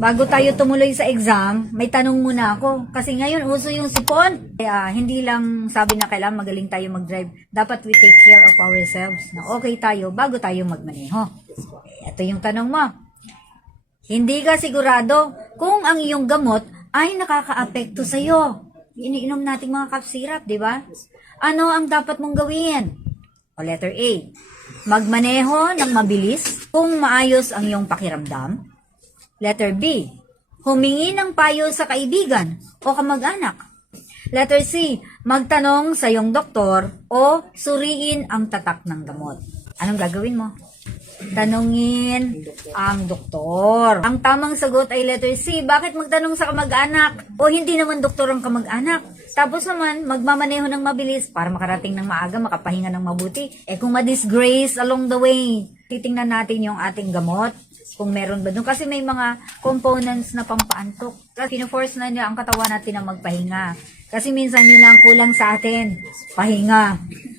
Bago tayo tumuloy sa exam, may tanong muna ako. Kasi ngayon, uso yung sipon. Kaya hindi lang sabi na kailangan magaling tayo mag-drive. Dapat we take care of ourselves na okay tayo bago tayo magmaneho. Ito yung tanong mo. Hindi ka sigurado kung ang iyong gamot ay nakaka-apekto sa'yo. Iniinom nating mga cough syrup, di ba? Ano ang dapat mong gawin? O letter A, magmaneho ng mabilis kung maayos ang iyong pakiramdam. Letter B, humingi ng payo sa kaibigan o kamag-anak. Letter C, magtanong sa iyong doktor o suriin ang tatak ng gamot. Anong gagawin mo? Tanungin ang doktor. Ang tamang sagot ay letter C. Bakit magtanong sa kamag-anak? O hindi naman doktor ang kamag-anak? Tapos naman, magmamaneho ng mabilis para makarating ng maaga, makapahinga ng mabuti. Kung ma-disgrace along the way, titingnan natin yung ating gamot. Kung meron ba doon. Kasi may mga components na pampaantok. Kasi pino-force na niya ang katawan natin na magpahinga. Kasi minsan yun lang kulang sa atin. Pahinga.